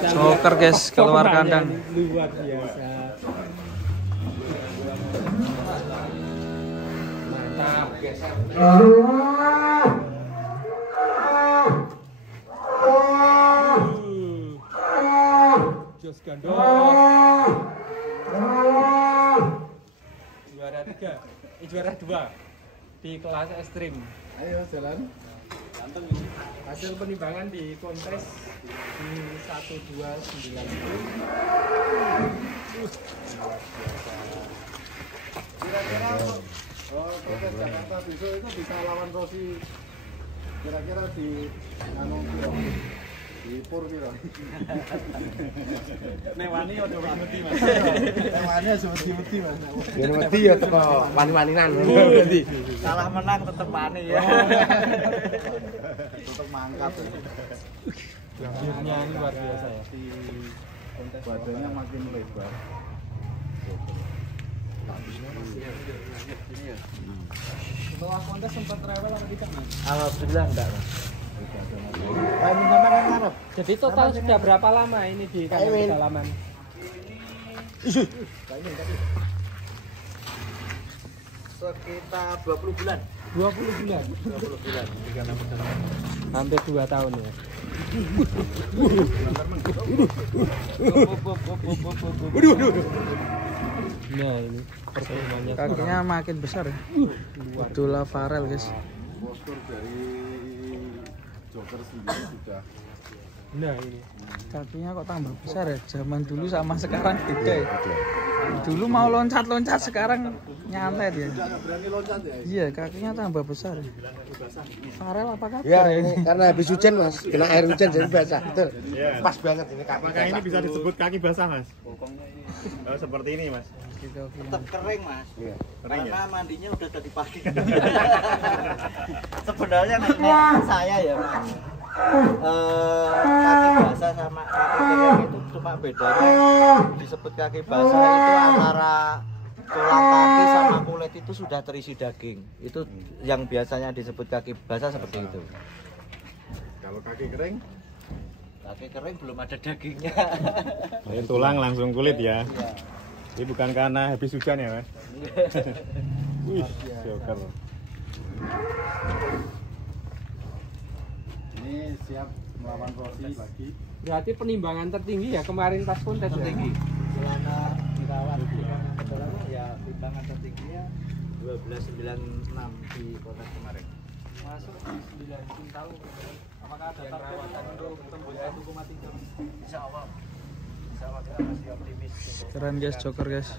Joker guys, keluar kandang. Luar biasa. Mantap. Jos Gandos. Juara 3, juara 2 di kelas ekstrim. Ayo jalan. Hasil penimbangan di kontes di 129. Kira-kira kontes Jakarta besok itu bisa lawan Rossi. Kira-kira di di Pur piro? Newani ojo wedi Mas. Temanya seperti Mas. Biar mati ya teko wani-waninan. Kalah menang tetep wani ya. Tetap mangkat. Gambirnya ini luar biasa ya. Badannya makin lebar. Setelah kontes sempat rewel atau tidak Mas? Alhamdulillah enggak, Mas. Minta makan ngarep. Jadi total sudah berapa lama ini di kandang pedalaman? Sekitar 20 bulan. 20 bulan. 20 bulan di kandang pedalaman. Hampir 2 tahun ya. Nah ini perkembangannya. Kakinya makin besar ya. Abdullah Farel guys. Postur dari Joker sendiri sudah. Nah ini. Kakinya kok tambah besar ya. Zaman dulu sama sekarang beda ya. Dulu mau loncat-loncat, sekarang nyantai dia. Sudah nggak berani loncat ya? Iya, kakinya tambah besar. Farel apa kabar Ya, ini? karena habis hujan, Mas. Kena air hujan jadi basah. Betul. Pas banget ini kaki. Maka ini bisa disebut kaki basah, Mas. Oh, seperti ini, Mas. Tetap kering Mas, Iya. karena mandinya udah tadi pagi. Sebenarnya nek saya ya Mas, kaki basah sama kaki kering itu cuma bedanya disebut kaki basah itu antara tulang kaki sama kulit itu sudah terisi daging. Itu yang biasanya disebut kaki basah seperti itu. Kalau kaki kering, Kaki kering belum ada dagingnya. Ini tulang langsung kulit ya. Iya. Ini bukan karena habis hujan ya, Mas. Wih, Joker. ini siap melawan Rossi lagi. Berarti penimbangan tertinggi ya kemarin pas kontes ya? Tertinggi. Selama dirawat di kandang pedalaman ya timbangan tertingginya 1296 di kota kemarin. Masuk di 9 quintal. Apakah ada perawatan untuk tembus 1,3? Insya Allah. Insya Allah kita masih optimis. Keren guys, Joker guys.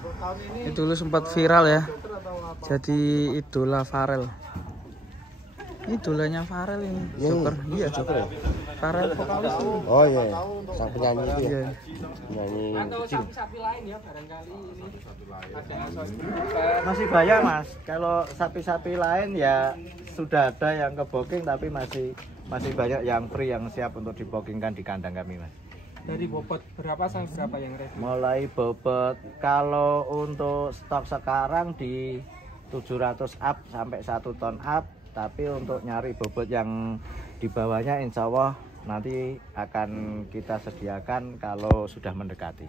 Untuk tahun ini Itu dulu sempat viral ya. Jadi idola Farel. Idolanya Farel ini. Joker. Iya, Joker ya. Farel vokalis tuh. Oh iya. Sang penyanyi itu ya. Iya. Penyanyi Atau kecil. sapi-sapi lain ya barangkali ini. Ada Masih banyak Mas. Kalau sapi-sapi lain ya sudah ada yang ke booking tapi masih banyak yang free yang siap untuk di bookingkan di kandang kami Mas. dari bobot berapa sampai berapa yang ready? Mulai bobot kalau untuk stok sekarang di 700 up sampai 1 ton up, tapi untuk nyari bobot yang di bawahnya insya Allah nanti akan kita sediakan kalau sudah mendekati.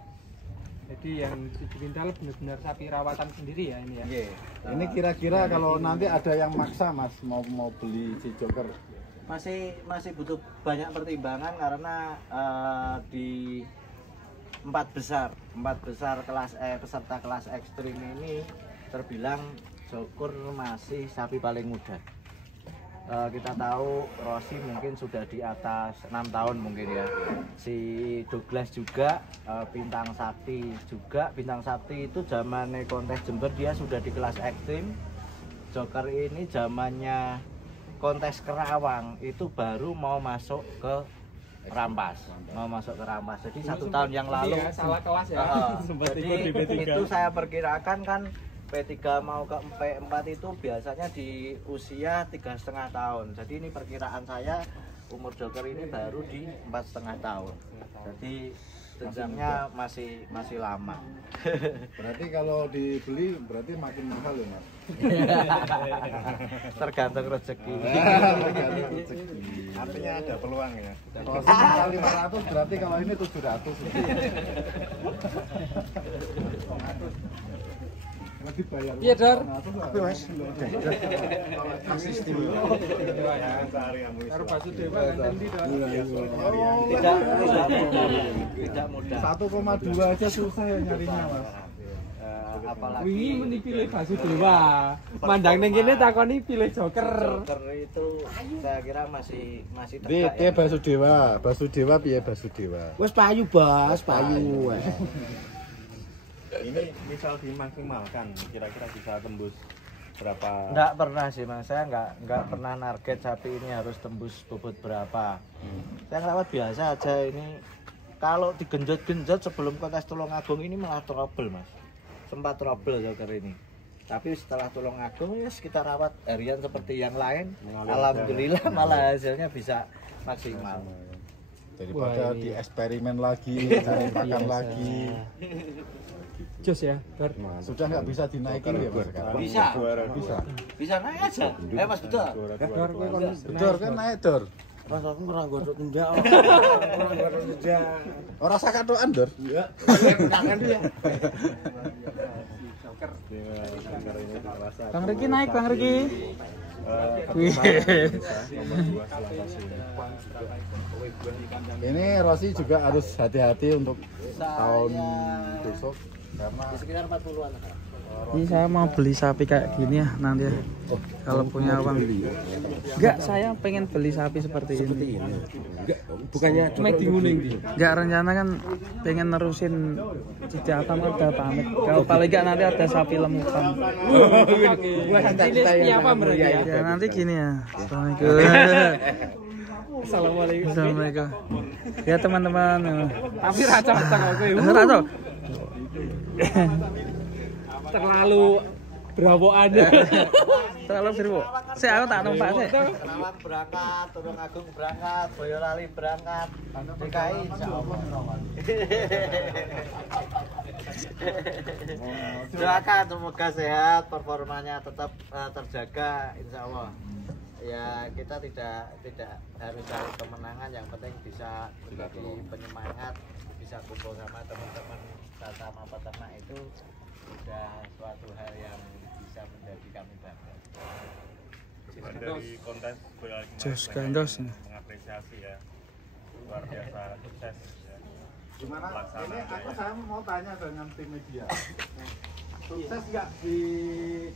Jadi yang di Pintal benar-benar sapi rawatan sendiri ya ini ya? Iya. ini kira-kira kalau nanti ada yang maksa Mas mau beli si Joker, Masih butuh banyak pertimbangan karena di empat besar kelas peserta kelas ekstrim ini terbilang Joker masih sapi paling muda. Kita tahu Rossi mungkin sudah di atas 6 tahun mungkin ya. Si Douglas juga, Bintang Sakti juga. Bintang Sakti itu zamannya kontes Jember dia sudah di kelas ekstrim. Joker ini zamannya kontes Kerawang itu baru mau masuk ke Rampas. Jadi 1 tahun yang lalu. Ya, salah kelas ya. Sempat Jadi ikut di P3. itu saya perkirakan kan P3 mau ke P4 itu biasanya di usia 3,5 tahun. Jadi ini perkiraan saya umur Joker ini baru di 4,5 tahun. Jadi jenjangnya masih lama. berarti kalau dibeli berarti makin mahal ya Mas. Tergantung rezeki. Tergantung rezeki. Artinya ada peluang ya. Kalau semisal 500 berarti kalau ini 700. Lebih bayar. Iya, Dor. Tapi Mas, sistem. Karo Basudewa kan nanti, Dor. Tidak mudah. 1,2 aja susah ya nyarinya, Mas. Apalagi Wingi meni pilih Basudewa. Mandang ning kene takoni pilih Joker. Joker itu saya kira masih Piye tegak. Ya. Basudewa piye Basudewa? Wes payu, Bas, payu. Ini misal dimaksimalkan, kira-kira bisa tembus berapa? Enggak pernah sih Mas, saya enggak pernah target sapi ini harus tembus bobot berapa. Saya ngerawat biasa aja ini. Kalau digenjot-genjot sebelum kontes Tulungagung ini malah trouble Mas. Sempat trouble Joker ini. Tapi setelah Tulungagung ya kita rawat harian seperti yang lain. Alhamdulillah malah hasilnya bisa maksimal. Daripada di eksperimen lagi, cari makan lagi. Jos ya, Dor. Sudah nggak bisa dinaikin ya Mas sekarang? Bisa. Bisa. Bisa naik aja. Mas betul. Dor kowe kon Dor kan naik Dor. Mas aku kurang godok enggak. Kurang godok enggak. Ora sak katokan Dor. Iya. Tangan dia. Bang Riki naik, Bang Riki. Wih. Ini Rosi juga harus hati-hati untuk tahun Saya besok karena di sekitar 40-an. Ini saya mau beli sapi kayak gini ya nanti ya. Kalau punya uang. Enggak, saya pengen beli sapi seperti ini. Enggak, bukannya cuma dinguning di. Enggak, rencana kan pengen nerusin Cici Atam udah pamit. Kalau paling enggak nanti ada sapi lemukan. Ini apa berarti ya? Ya nanti gini ya. Assalamualaikum. Assalamualaikum. Assalamualaikum. Ya teman-teman. Tapi raca kowe. Raco. Terlalu berawokan. Terlalu seru. Saya aku tak numpak sih. Kerawang berangkat, Tulungagung berangkat, Boyolali berangkat, DKI insya Allah. Doakan semoga sehat, performanya tetap terjaga insya Allah. Ya kita tidak harus cari kemenangan, yang penting bisa menjadi penyemangat, bisa kumpul sama teman-teman sama peternak itu sudah suatu hal yang bisa menjadi kami bangga. Dari kontes Boyolali Jos kemarin gandos. mengapresiasi ya, luar biasa sukses ya. gimana ini Pelaksanaan saya mau tanya dengan tim media. Sukses nggak di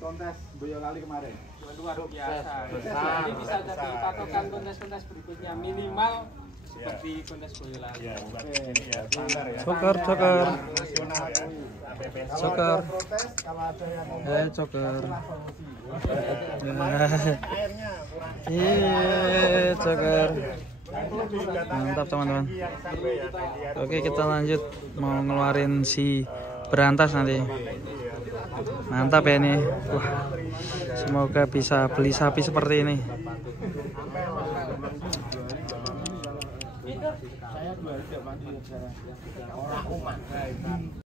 kontes Boyolali kemarin? Luar biasa. Besar. Ini bisa jadi patokan kontes-kontes berikutnya minimal seperti kontes Boyolali. Ya, buat ini ya standar ya. Coker, coker. Nasional ya. APPC. Kalau Coker. ada protes, kalau ada yang ngomong, Coker. Airnya kurang. Coker. Mantap teman-teman. Yang sampai ya tadi. Oke, kita lanjut mau ngeluarin si berantas nanti. Mantap ya ini. Wah, semoga bisa beli sapi seperti ini.